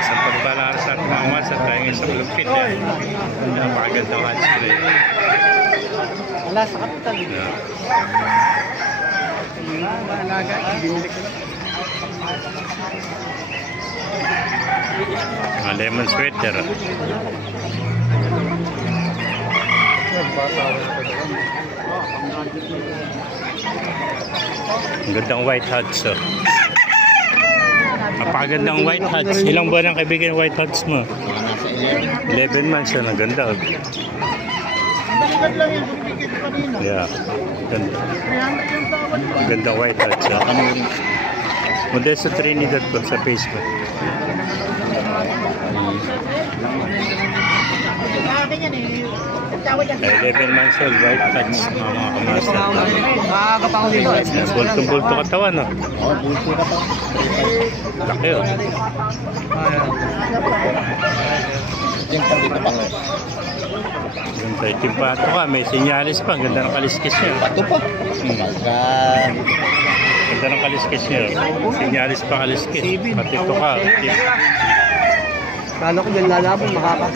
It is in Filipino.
Sa pagbalas at naman sa tayong isang lupit eh. Napakaganda ang hatchplay. Wala sa kapital. Alaga, binili ko lang. Lemon sweater. Ang gandang white hats. Napakagandang white hats. Ilang buwan ang kaibigan white hats mo? 11 months na. Ganda. Yeah. Ganda. Gandang white hats. Modesto Trinidad po sa Facebook. 11 months old, white hats, mga kamaster. Bulto-bulto katawan, no? Oo, bulto katawan. Laki, oh. Yung dito pa nga. Ganda, timpato ka, may sinyalis pa. Ganda ng kaliskis niya. Pato pa. Ganda ng kaliskis niya. Sinyalis pa kaliskis. Pati ito ka. Kala ko yan lalabon, makaka.